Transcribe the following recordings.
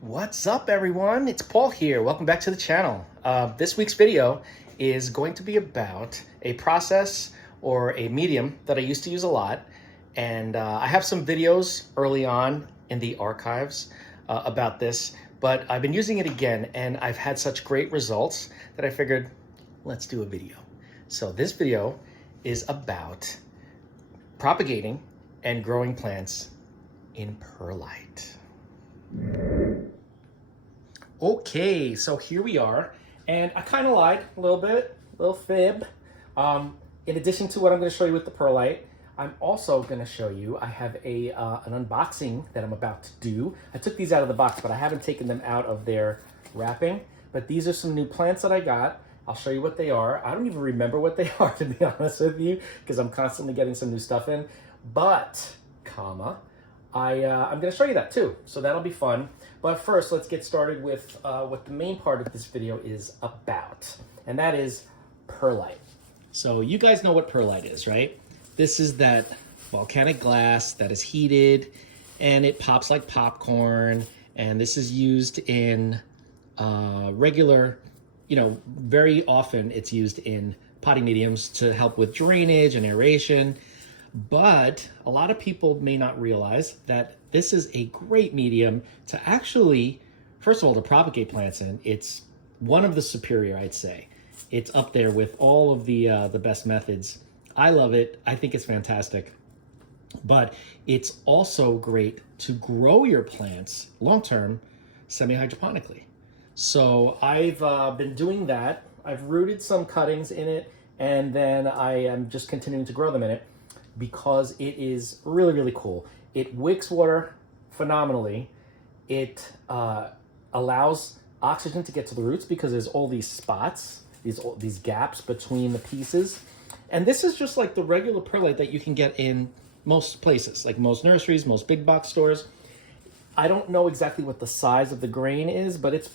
What's up, everyone? It's Paul here. Welcome back to the channel. This week's video is going to be about a process or a medium that I used to use a lot. And I have some videos early on in the archives about this, but I've been using it again and I've had such great results that I figured, let's do a video. So this video is about propagating and growing plants in perlite. Okay, so here we are, and I kind of lied a little bit, a little fib. In addition to what I'm going to show you with the perlite, I'm also going to show you, I have an unboxing that I'm about to do. I took these out of the box, but I haven't taken them out of their wrapping. But these are some new plants that I got. I'll show you what they are. I don't even remember what they are, to be honest with you, because I'm constantly getting some new stuff in. But, I'm going to show you that too, so that'll be fun. But first, let's get started with what the main part of this video is about, and that is perlite. So you guys know what perlite is, right? This is that volcanic glass that is heated, and it pops like popcorn, and this is used in regular, very often it's used in potting mediums to help with drainage and aeration. But a lot of people may not realize that this is a great medium to actually, first of all, to propagate plants in. It's one of the superior, I'd say. It's up there with all of the best methods. I love it. I think it's fantastic. But it's also great to grow your plants long-term semi-hydroponically. So I've been doing that. I've rooted some cuttings in it, and then I am just continuing to grow them in it, because it is really, really cool. It wicks water phenomenally. It allows oxygen to get to the roots because there's all these spots, these gaps between the pieces. And this is just like the regular perlite that you can get in most places, like most nurseries, most big box stores. I don't know exactly what the size of the grain is, but it's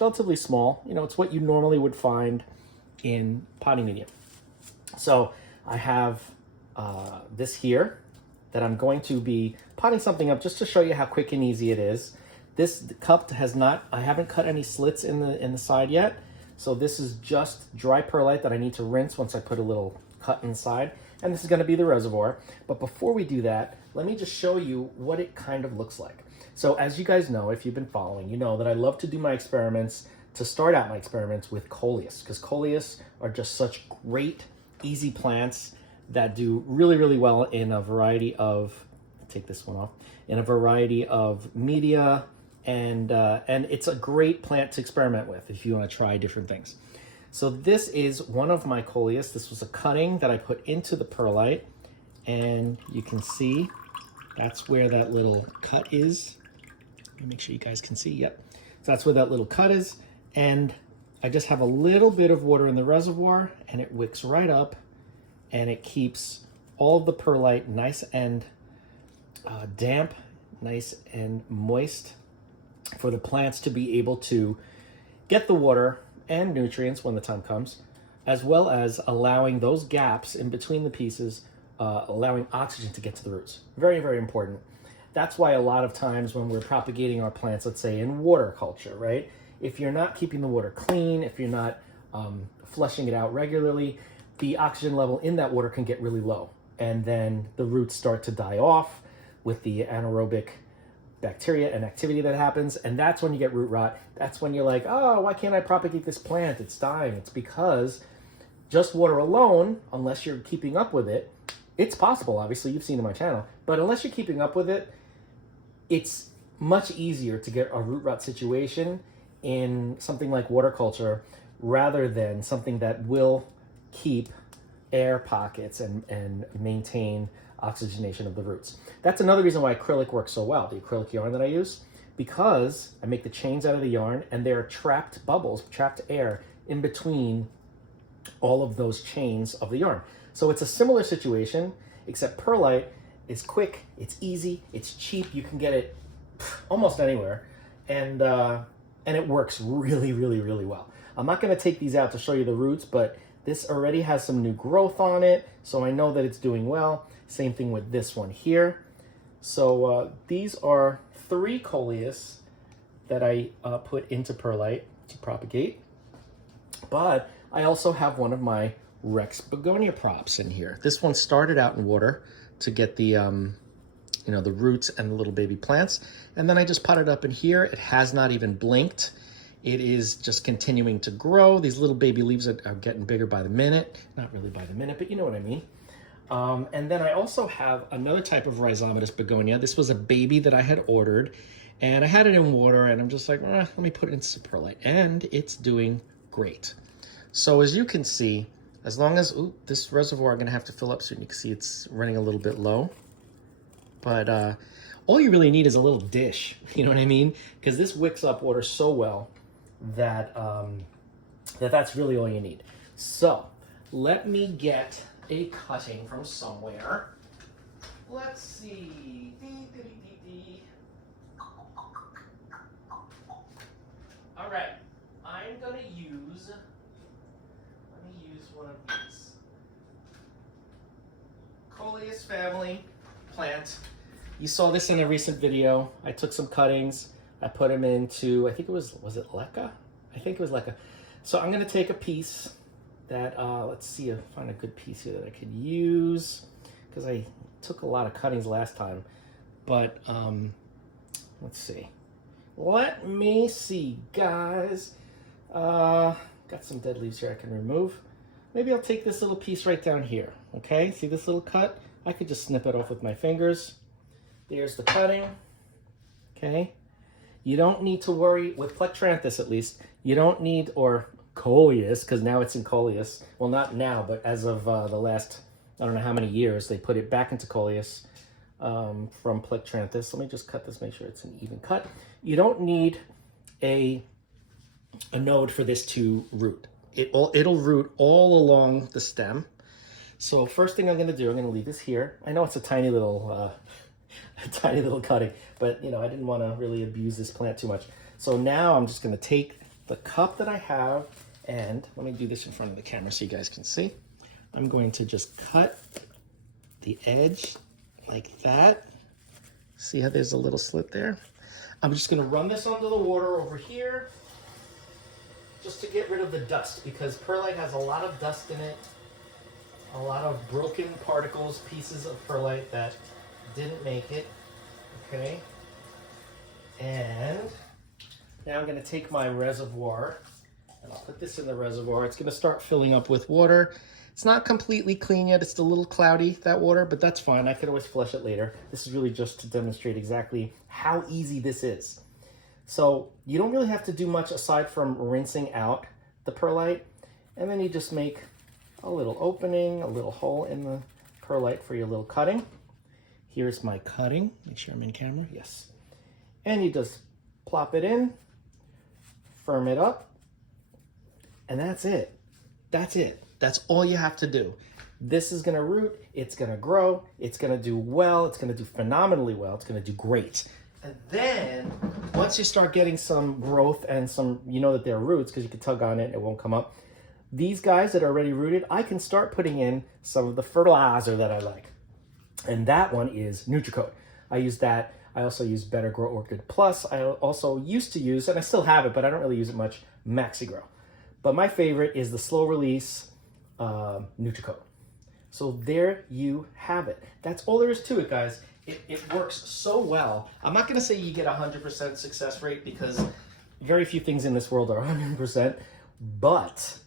relatively small. It's what you normally would find in potting medium. So I have this here that I'm going to be potting something up just to show you how quick and easy it is. This cup I haven't cut any slits in the side yet. So this is just dry perlite that I need to rinse once I put a little cut inside. And this is going to be the reservoir. But before we do that, let me just show you what it kind of looks like. So as you guys know, if you've been following, you know that I love to do my experiments, to start out my experiments with coleus, because coleus are just such great, easy plants that do really, really well in a variety of, take this one off, in a variety of media, and it's a great plant to experiment with if you want to try different things. So this is one of my coleus. This was a cutting that I put into the perlite, and you can see that's where that little cut is. Let me make sure you guys can see. Yep. So that's where that little cut is, and I just have a little bit of water in the reservoir, and it wicks right up, and it keeps all of the perlite nice and damp, nice and moist for the plants to be able to get the water and nutrients when the time comes, as well as allowing those gaps in between the pieces, allowing oxygen to get to the roots. Very, very important. That's why a lot of times when we're propagating our plants, let's say in water culture, right? If you're not keeping the water clean, if you're not flushing it out regularly, the oxygen level in that water can get really low. And then the roots start to die off with the anaerobic bacteria and activity that happens. And that's when you get root rot. That's when you're like, oh, why can't I propagate this plant? It's dying. It's because just water alone, unless you're keeping up with it, it's possible, obviously, you've seen in my channel, but unless you're keeping up with it, it's much easier to get a root rot situation in something like water culture rather than something that will keep air pockets and maintain oxygenation of the roots. That's another reason why acrylic works so well, the acrylic yarn that I use, because I make the chains out of the yarn and there are trapped bubbles, trapped air in between all of those chains of the yarn. So it's a similar situation, except perlite is quick, it's easy, it's cheap, you can get it almost anywhere, and it works really, really, really well. I'm not going to take these out to show you the roots, but this already has some new growth on it, so I know that it's doing well. Same thing with this one here. So these are 3 coleus that I put into Perlite to propagate. But I also have one of my Rex Begonia props in here. This one started out in water to get the, you know, the roots and the little baby plants. And then I just potted up in here. It has not even blinked. It is just continuing to grow. These little baby leaves are getting bigger by the minute. Not really by the minute, but you know what I mean. And then I also have another type of rhizomatous begonia. This was a baby that I had ordered, and I had it in water, and I'm just like, let me put it into some perlite, and it's doing great. So as you can see, as long as, this reservoir I'm gonna have to fill up soon. You can see it's running a little bit low, but all you really need is a little dish, you know what I mean? Because this wicks up water so well that, that's really all you need. So let me get a cutting from somewhere. Let's see. All right, I'm gonna use, let me use one of these. Coleus family plant. You saw this in a recent video. I took some cuttings, I put them into, I think it was it leca? I think it was leca. So I'm gonna take a piece that, let's see if I find a good piece here that I could use, because I took a lot of cuttings last time. But let's see. Let me see, guys. Got some dead leaves here I can remove. Maybe I'll take this little piece right down here, okay? See this little cut? I could just snip it off with my fingers. There's the cutting, okay? You don't need to worry, with Plectranthus at least, you don't need, or Coleus, because now it's in Coleus. Well, not now, but as of the last, I don't know how many years, they put it back into Coleus from Plectranthus. Let me just cut this, make sure it's an even cut. You don't need a node for this to root. It'll root all along the stem. So first thing I'm gonna do, I'm gonna leave this here. I know it's a tiny little cutting, but you know, I didn't wanna really abuse this plant too much. So now I'm just gonna take the cup that I have, and let me do this in front of the camera so you guys can see. I'm going to just cut the edge like that. See how there's a little slit there? I'm just gonna run this under the water over here just to get rid of the dust, because perlite has a lot of dust in it, a lot of broken particles, pieces of perlite that didn't make it, okay? And now I'm gonna take my reservoir and I'll put this in the reservoir. It's gonna start filling up with water. It's not completely clean yet. It's a little cloudy, that water, but that's fine. I can always flush it later. This is really just to demonstrate exactly how easy this is. So you don't really have to do much aside from rinsing out the perlite. And then you just make a little opening, a little hole in the perlite for your little cutting. Here's my cutting. Make sure I'm in camera. Yes. And you just plop it in, firm it up, and that's it. That's it. That's all you have to do. This is gonna root, it's gonna grow, it's gonna do well, it's gonna do phenomenally well, it's gonna do great. And then, once you start getting some growth and some, you know that they're roots because you can tug on it and it won't come up. These guys that are already rooted, I can start putting in some of the fertilizer that I like. And that one is Nutricoat. I use that. I also use Better Grow Orchid Plus. I also used to use, and I still have it, but I don't really use it much, MaxiGrow. But my favorite is the slow release Nutricoat. So there you have it. That's all there is to it, guys. It works so well. I'm not gonna say you get 100% success rate because very few things in this world are 100%, but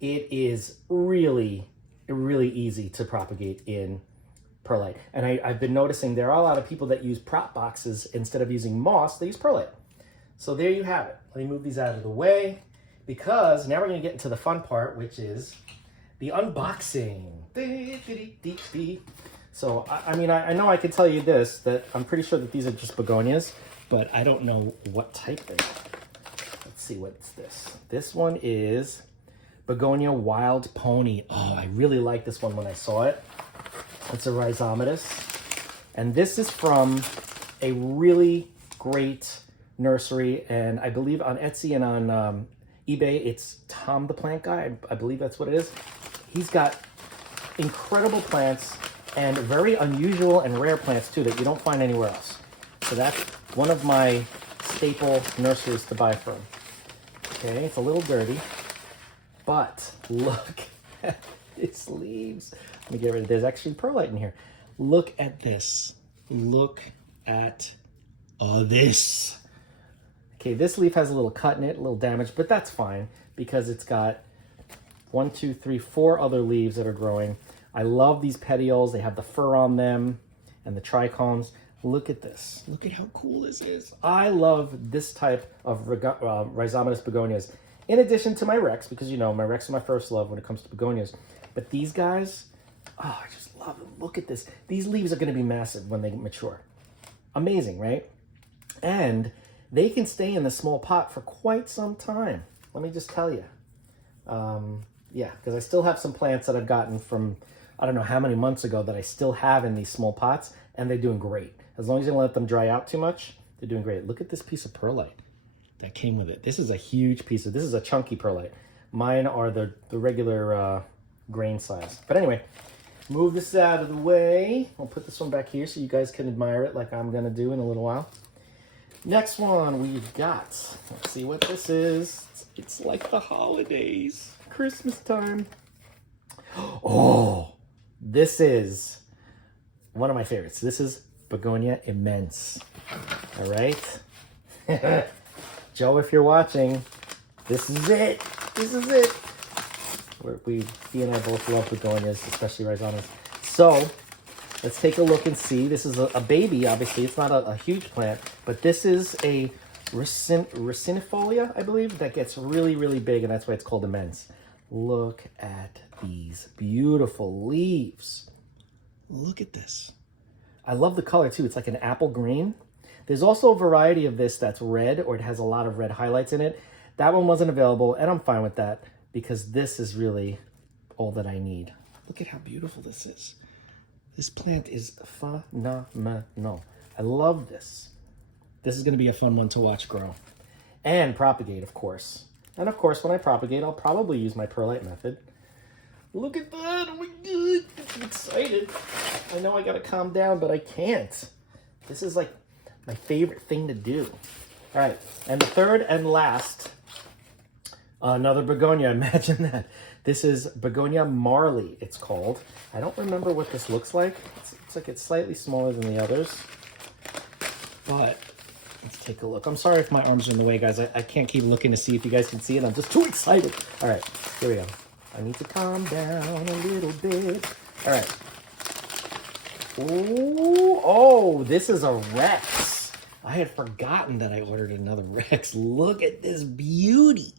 it is really, really easy to propagate in perlite. And I've been noticing there are a lot of people that use prop boxes instead of using moss, they use perlite. So there you have it. Let me move these out of the way because now we're gonna get into the fun part, which is the unboxing. So, I mean, I know I could tell you this, that I'm pretty sure that these are just begonias, but I don't know what type they are. Let's see, what's this? This one is Begonia Wild Pony. Oh, I really liked this one when I saw it. It's a rhizomatous. And this is from a really great nursery, and I believe on Etsy and on eBay, it's Tom the Plant Guy. I believe that's what it is. He's got incredible plants and very unusual and rare plants too that you don't find anywhere else. So that's one of my staple nurseries to buy from. Okay, it's a little dirty, but look at its leaves. Let me get rid of, there's actually perlite in here. Look at this. Look at this. Okay, this leaf has a little cut in it, a little damage, but that's fine because it's got 1, 2, 3, 4 other leaves that are growing. I love these petioles. They have the fur on them and the trichomes. Look at this. Look at how cool this is. I love this type of rhizomatous begonias. In addition to my Rex, because you know, my Rex is my first love when it comes to begonias. But these guys, oh, I just love them. Look at this. These leaves are going to be massive when they mature. Amazing, right? And they can stay in the small pot for quite some time. Let me just tell you. Yeah, because I still have some plants that I've gotten from, I don't know how many months ago that I still have in these small pots, and they're doing great. As long as you don't let them dry out too much, they're doing great. Look at this piece of perlite that came with it. This is a huge piece of, this is a chunky perlite. Mine are the regular grain size. But anyway, move this out of the way. I'll put this one back here so you guys can admire it like I'm gonna do in a little while. Next one we've got, let's see what this is. It's like the holidays, Christmas time. Oh, this is one of my favorites. This is Begonia Immense. All right. Joe, if you're watching, this is it. This is it. He and I both love begonias, especially rhizomas. So let's take a look and see. This is a baby, obviously. It's not a huge plant, but this is a racinifolia, I believe, that gets really, really big, and that's why it's called immense. Look at these beautiful leaves. Look at this. I love the color too. It's like an apple green. There's also a variety of this that's red, or it has a lot of red highlights in it. That one wasn't available, and I'm fine with that because this is really all that I need. Look at how beautiful this is. This plant is phenomenal. I love this. This is going to be a fun one to watch grow. And propagate, of course. And of course, when I propagate, I'll probably use my perlite method. Look at that. Oh my God. I'm excited. I know I got to calm down, but I can't. This is like my favorite thing to do. All right. And the third and last, another begonia. Imagine that. This is Begonia Marley, it's called. I don't remember what this looks like. It looks like it's slightly smaller than the others. But let's take a look. I'm sorry if my arms are in the way, guys. I can't keep looking to see if you guys can see it. I'm just too excited. All right, here we go. I need to calm down a little bit. All right. Ooh, oh, this is a Rex. I had forgotten that I ordered another Rex. Look at this beauty.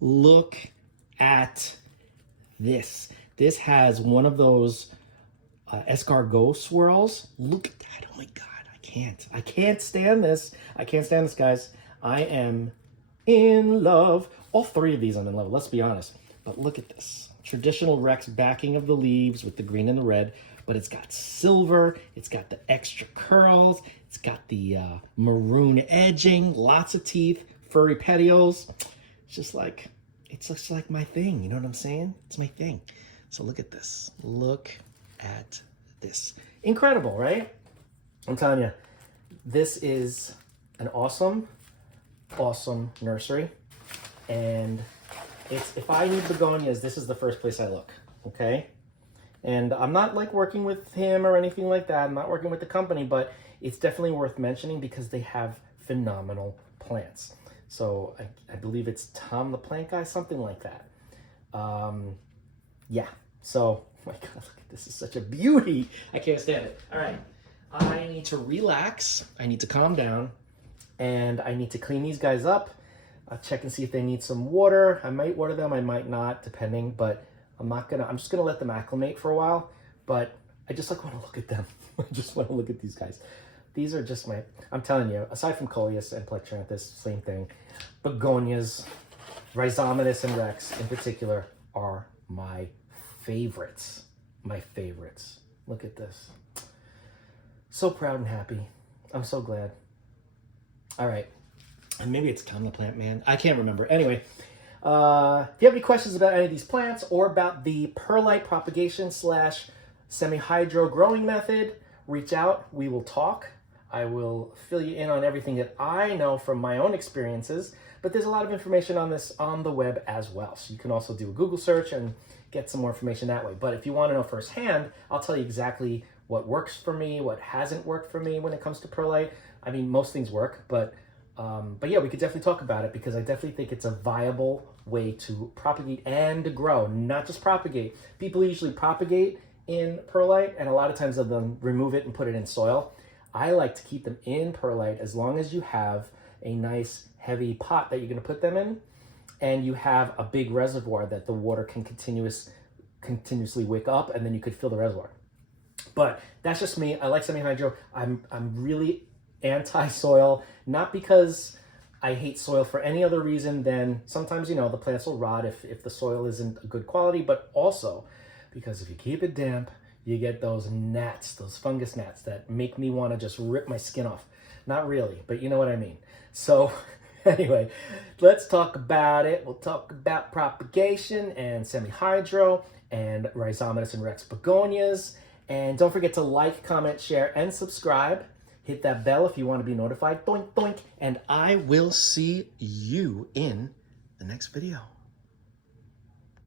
Look at this. This has one of those escargot swirls. Look at that. Oh my God. I can't stand this. I can't stand this, guys. I am in love. All three of these I'm in love with, let's be honest. But look at this. Traditional Rex backing of the leaves with the green and the red, but it's got silver, it's got the extra curls, it's got the maroon edging, lots of teeth, furry petioles. It's just like my thing, you know what I'm saying? It's my thing. So look at this. Look at this. Incredible, right? I'm telling you, this is an awesome, awesome nursery. And if I need begonias, this is the first place I look, okay? And I'm not like working with him or anything like that. I'm not working with the company, but it's definitely worth mentioning because they have phenomenal plants. So I believe it's Tom the Plant Guy, something like that. Yeah, so, oh my God, look at this. Is such a beauty. I can't stand it. All right. I need to relax, I need to calm down, and I need to clean these guys up. I'll check and see if they need some water. I might water them, I might not, depending, but I'm just gonna let them acclimate for a while, but I just like want to look at them. I just want to look at these guys. These are just I'm telling you, aside from Coleus and Plectranthus, same thing, begonias, rhizomatous and Rex in particular are my favorites. My favorites. Look at this. So proud and happy. I'm so glad. All right. And maybe it's Tom the Plant Man. I can't remember. Anyway, if you have any questions about any of these plants or about the perlite propagation / semi-hydro growing method, reach out. We will talk. I will fill you in on everything that I know from my own experiences, but there's a lot of information on this on the web as well. So you can also do a Google search and get some more information that way. But if you want to know firsthand, I'll tell you exactly what works for me, what hasn't worked for me when it comes to perlite. I mean, most things work, but yeah, we could definitely talk about it because I definitely think it's a viable way to propagate and grow, not just propagate. People usually propagate in perlite, and a lot of times they'll then remove it and put it in soil. I like to keep them in perlite as long as you have a nice heavy pot that you're going to put them in, and you have a big reservoir that the water can continuously wick up, and then you could fill the reservoir. But that's just me. I like semi-hydro. I'm really anti-soil, not because I hate soil for any other reason than sometimes, you know, the plants will rot if the soil isn't a good quality, but also because if you keep it damp, you get those gnats, those fungus gnats that make me want to just rip my skin off. Not really, but you know what I mean. So anyway, let's talk about it. We'll talk about propagation and semi-hydro and rhizomatous and rex begonias. And don't forget to like, comment, share, and subscribe. Hit that bell if you want to be notified. Doink, doink. And I will see you in the next video.